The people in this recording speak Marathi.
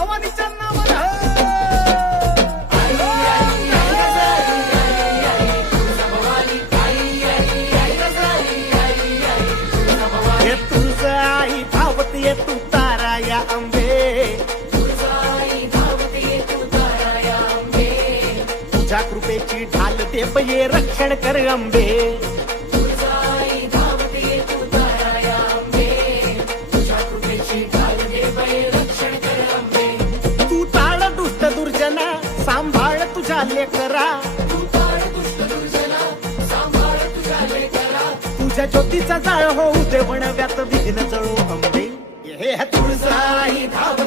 भवानीच्या नावानं हे तुझं आई धावत ये तू तारा या अंबे, तुझ्या कृपेची ढाल दे ये रक्षण कर अंबे. तू ताळ दुष्ट दुर्जना सांभाळ तुझ्या लेकरा, तुझ्या ज्योतीचा जाळ होऊ दे वणव्यात विघ्न जळो अंबे. हे तुळजाई धाव